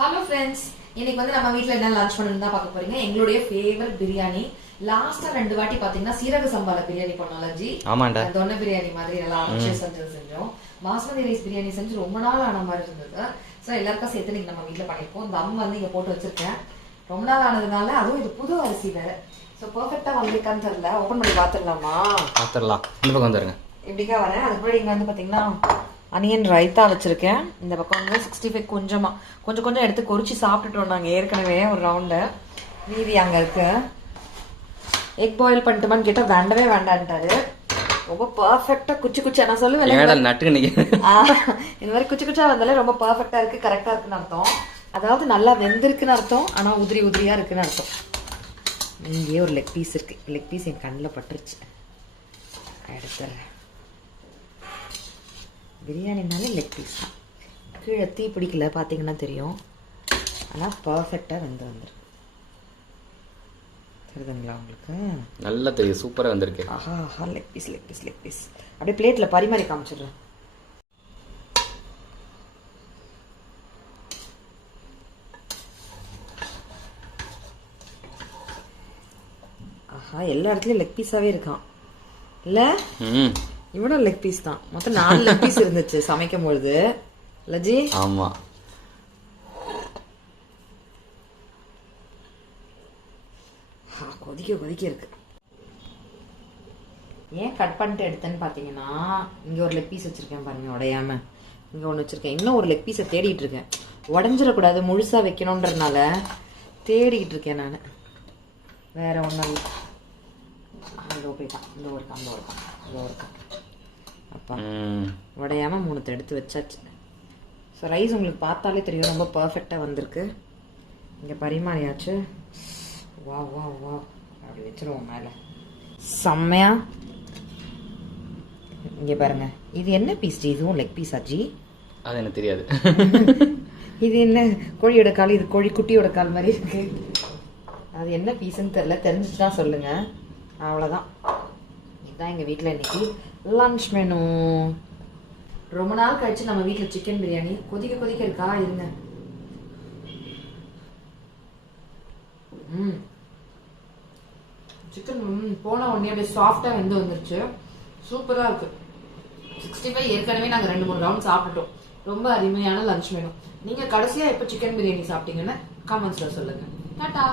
Hello friends, இன்னைக்கு வந்து நம்ம வீட்ல என்ன லஞ்ச் பண்ணணும் தான் பார்க்க போறீங்க. எங்களுடைய ஃபேவரட் பிரியாணி. லாஸ்டா 2 வாட்டி பாத்தீங்கன்னா சீரக சம்பால பிரியாணி பண்ணோம்ல ஜி. ஆமாண்டா. தொன்ன பிரியாணி மாதிரி நல்லா அரைச்சு செஞ்சோம். பாஸ்மதி ரைஸ் பிரியாணி செஞ்சு ரொம்ப நாள் ஆன மாதிரி இருந்தது. சோ எல்லாருக்கும் சேர்த்து இன்னைக்கு நம்ம வீட்ல பண்ணிப்போம். தம் வந்து இங்க போட்டு வச்சிருக்கேன். ரொம்ப நாள் ஆனதுனால அதுவும் இது புது அரிசி வேற. சோ பெர்ஃபெக்ட்டா வந்திருக்கான்னு தெரியல. ஓபன் பண்ணி பாத்துடலாமா? பாத்துடலாம். இந்த பக்கம் வந்துருங்க. இப்படிக்கா வரேன். அதுக்கு முன்னாடி இங்க வந்து பாத்தீங்கன்னா அனியன் ரைத்தா வச்சிருக்கேன். இந்த பக்கம் வந்து 65 கொஞ்சம் எடுத்து கொறிச்சு சாப்பிட்டுட்டோம் நாங்க ஏற்கனவே ஒரு ரவுண்டு. மீதி அங்க இருக்கு. எக் பாயில் பண்ணிட்டுமான்னு கேட்டா வேண்டவே வேண்டான்ட்டாரு. ரொம்ப பர்ஃபெக்டா குச்சி நான் சொல்லுவேன் இந்த மாதிரி குச்சா வந்தாலே ரொம்ப பர்ஃபெக்டா இருக்கு, கரெக்டா இருக்குன்னு அர்த்தம். அதாவது நல்லா வெந்திருக்குன்னு அர்த்தம், ஆனா உதிரியா இருக்குன்னு அர்த்தம். இங்கேயே ஒரு லெக் பீஸ் இருக்கு. லெக் பீஸ் என் கண்ணில் பட்டுருச்சு. எடுத்துறேன். பிரியாணினாலே லெக் பீஸ் தான். கீழே தீ பிடிக்கல, பார்த்தீங்கன்னா தெரியும். ஆனால் பர்ஃபெக்டாக வந்துருக்கு. தெரியுதுங்களா உங்களுக்கு? நல்லா தெரியும், சூப்பராக வந்திருக்கு. ஆஹா, லெக் பீஸ். அப்படியே பிளேட்டில் பரிமாறி காமிச்சிடுறேன். ஆஹா, எல்லா இடத்துலையும் லெக் பீஸாகவே இருக்கான் இல்லை? இவனும் லெக் பீஸ் தான். மொத்தம் 4 லெக் பீஸ் இருந்துச்சு சமைக்கும் பொழுது. லஜி ஆமா, கொதிக்க இருக்கு. ஏன் கட் பண்ணிட்டு எடுத்தேன்னு பாத்தீங்கன்னா, இங்க ஒரு லெக் பீஸ் வச்சிருக்கேன் பாருங்க, உடையாம. இங்க ஒண்ணு வச்சிருக்கேன். இன்னும் ஒரு லெக் பீஸை தேடிட்டு இருக்கேன். உடஞ்சிடக்கூடாது, முழுசா வைக்கணும்ன்றதுனால தேடிக்கிட்டு இருக்கேன் நான். வேற ஒன்றும் இல்லை. இந்த ஒரு அப்பா உடையாம 3 எடுத்து வச்சாச்சு. ஸோ ரைஸ் உங்களுக்கு பார்த்தாலே தெரியும், ரொம்ப பர்ஃபெக்டாக வந்திருக்கு. இங்கே பரிமாறியாச்சு. வா அப்படி வச்சிருவோம் மேலே. செம்மையா. இங்கே பாருங்க, இது என்ன பீஸ் ஜி? இதுவும் லெக் பீஸா ஜி? அது எனக்கு தெரியாது. இது என்ன கோழியோட கால்? இது கோழி குட்டியோட கால் மாதிரி இருக்கு. அது என்ன பீஸ்ன்னு தெரியல, தெரிஞ்சுட்டு தான் சொல்லுங்க. அவ்வளோதான். இதுதான் எங்கள் வீட்டில் இன்னைக்கு லன்ச் மெனு. ரொம்ப நாள் கழிச்சு நம்ம வீட்டில் சிக்கன் பிரியாணி. கொதிக்க இருக்கா? இருங்க. சிக்கன் போன உடனே அப்படியே சாஃப்டா வெந்து வந்துருச்சு. சூப்பரா இருக்கு. 65 ஏற்கனவே நாங்கள் 2-3 ரவுண்ட் சாப்பிட்டுட்டோம். ரொம்ப அருமையான லன்ச் மெனு. நீங்க கடைசியா எப்போ சிக்கன் பிரியாணி சாப்பிட்டீங்கன்னு கமெண்ட்ஸ்ல சொல்லுங்க. டாடா.